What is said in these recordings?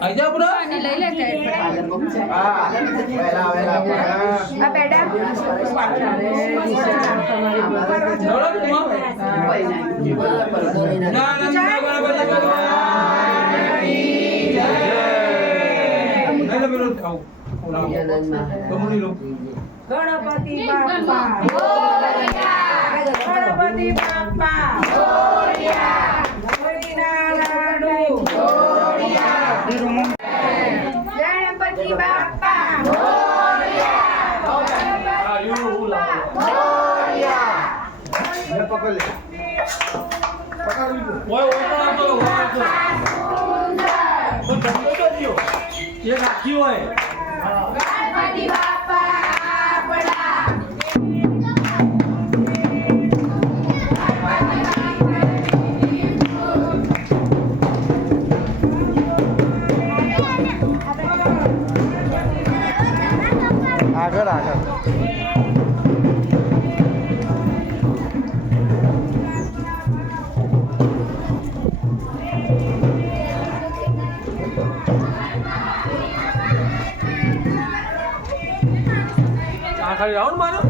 આજા પૂરા અને લઈ લે કે હા વેલા આ બેડા ગણપતિ બાપ્પા મોરયા ગણપતિ બાપ્પા મોરયા મોરીના લાડુ મોરયા ગણપતિ બાપ્પા એક આખી હોય ગણપતિ બાપ્પા આપણા આગળ આગળ આ ખાલી રાઉન્ડ મારો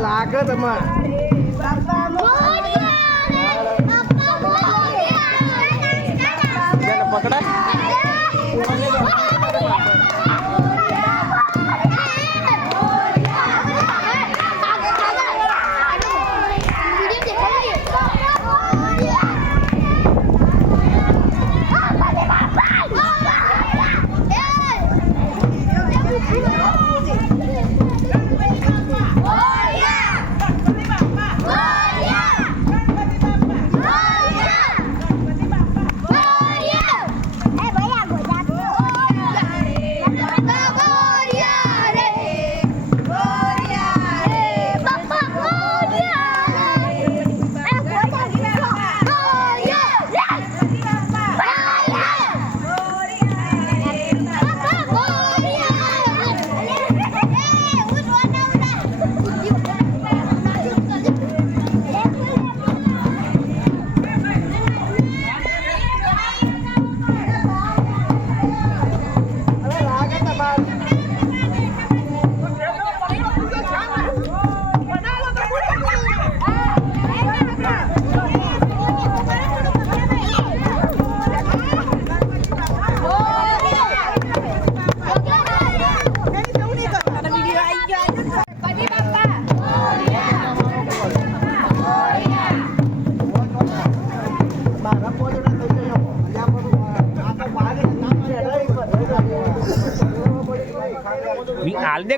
લાગે તમારે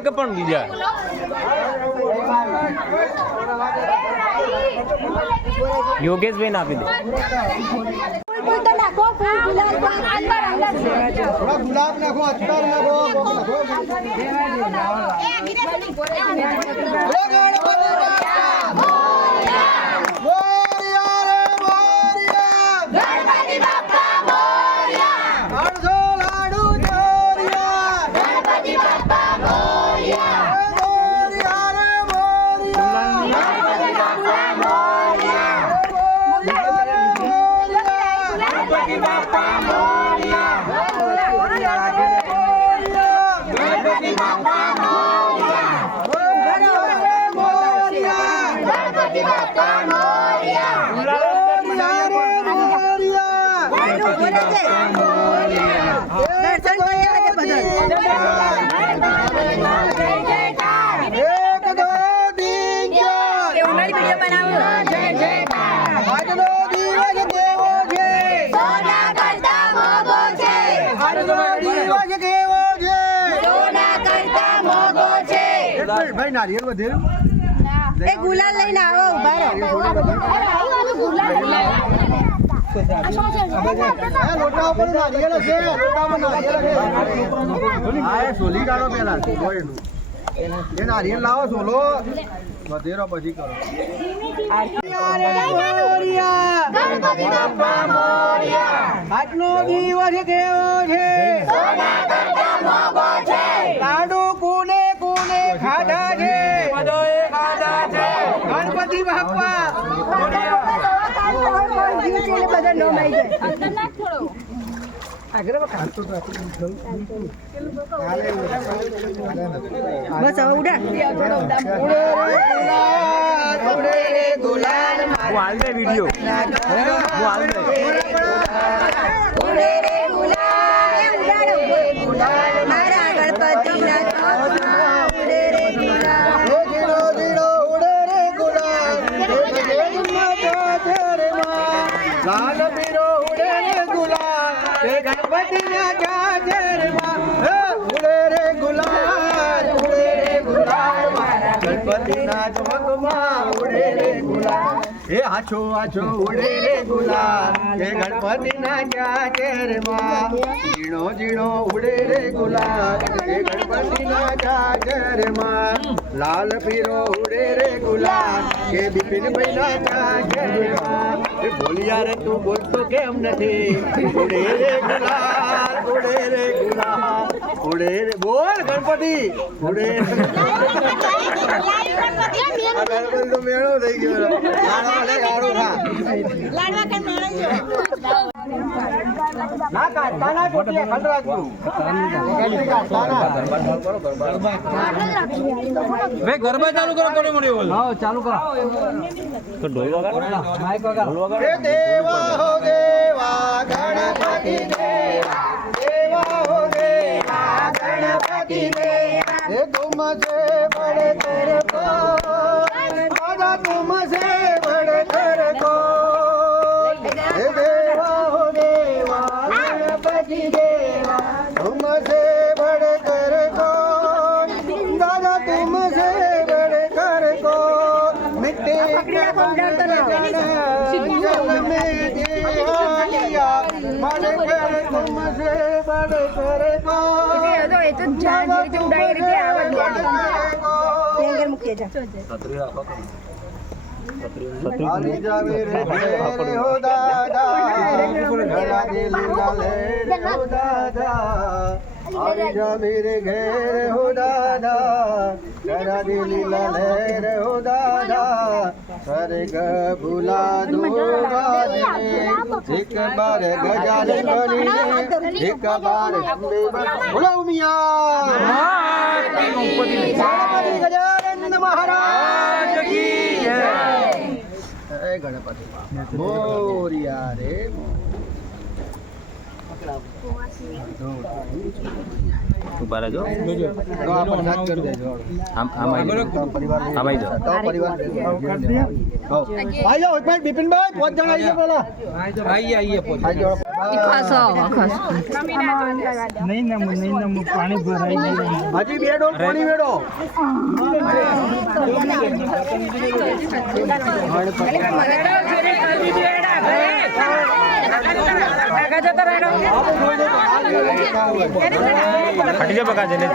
કે પણ બીજા યોગેશભાઈ આપી દે થોડા ગુલાબ નાખો અત્તર નાખો ભાઈ નારિયેળ વધેરું એ ગુલાલ લઈને આવો ઉભા રહો લોટા ઉપર નારિયેળ હશે લોટામાં નારિયેળ હશે હા એ સોલી કાઢો પેલા એ નારિયેળ લાવો સોલો વધેરો પછી કરો આજનો દિવસ કેવો છે લાડુ કોને કોને ખાધા છે ગણપતિ બાપા બધા નો માઈ જાય બસ હવે ઉડા હું હાલ દે વિડીયો હું હાલ દે મારા ગણપતિના ચોકમાં ઉડે રે ગુલાલ લાલ પીરો ઉડે રે ગુલાલ એ ગણપતિના જાજરમાં ઉડે રે ગુલાલ ગણપતિના ચોકમાં ઉડે રે ગુલાલ એ આછો આછો ઉડે રે ગુલાલ એ ગણપતિના જાજરમાં ઝીણો ઝીણો ઉડે રે ગુલાલ એ ગણપતિના જાજરમાં લાલ પીરો ઉડે રે ગુલાલ કે બિપિનભાઈના જાજરમાં એ બોલિયા રે તું બોલતો કેમ નથી ઉડે રે ગુલાલ ઉડે રે ગુલાલ ઉડે રે બોલ ગણપતિ ઉડે ગણપતિ તો મેળો થઈ ગયો ના કાઢતા ના ટોટિયા ખંડ રાખવું ભાઈ ગરબા ચાલુ કરો કોને મને બોલ હા ચાલુ કરો તો ઢોલ વગાડ માઈક વગાડ હે દેવા હો દેવા ગણપતિ દેવા દેવા હો દેવા ગણપતિ દેવા હે તુમસે બડે તેરે કો આજા તુમસે બડે તેરે કો હે દેવા હો દેવા ગણપતિ દેવા તુમસે બડે તેરે કો દાદા તુમસે બડે કરે કો मिट्टी का जल में दिया बड़े कर तुमसे बड़े कर को એ તો જાણ જે ઉડાઈ રીતે આવડ ટેંગર મૂકી જા आली जावे रे रे हो दादा घरा दे लीला ले रे हो दादा आली जावे रे घेर हो दादा घरा दे लीला ले रे हो दादा सरे ग भूला दूंगा एक बार गजाले बनी एक बार बोलो मियां गणपति गजानन महाराज की जय गणपति मोरिया रे ઉભા રહેજો. આમ આવી જાઓ. આઈ જાઓ ભાઈ બિપિનભાઈ 5 જણા આઈ જાઓ પેલા આઈએ પાણી ભરાઈ હજી 2 ડોલ પાણી વેડો હટી જા બકા જલે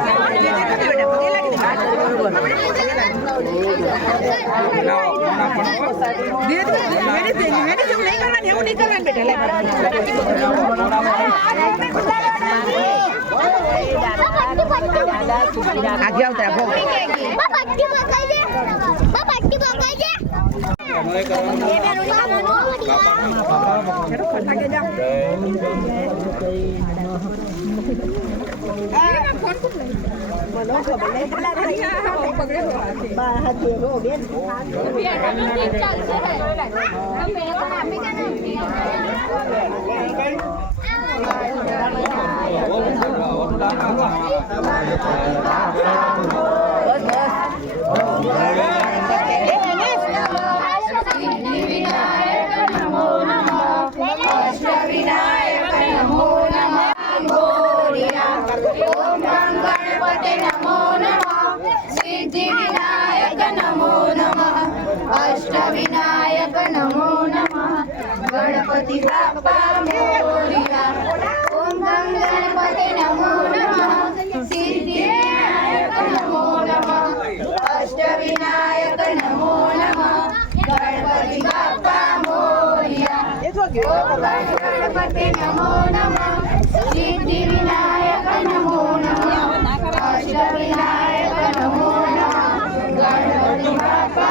આગે આવતા अष्टविनायक नमो नमः गणपति बाप्पा मोरया ओम गं गणपति नमो नमः सिद्धिविनायक नमो नमः अष्टविनायक नमो नमः गणपति बाप्पा मोरया ओम गं गणपति नमो नमः सिद्धिविनायक नमो नमः अष्टविनायक नमो नमः गणपति बाप्पा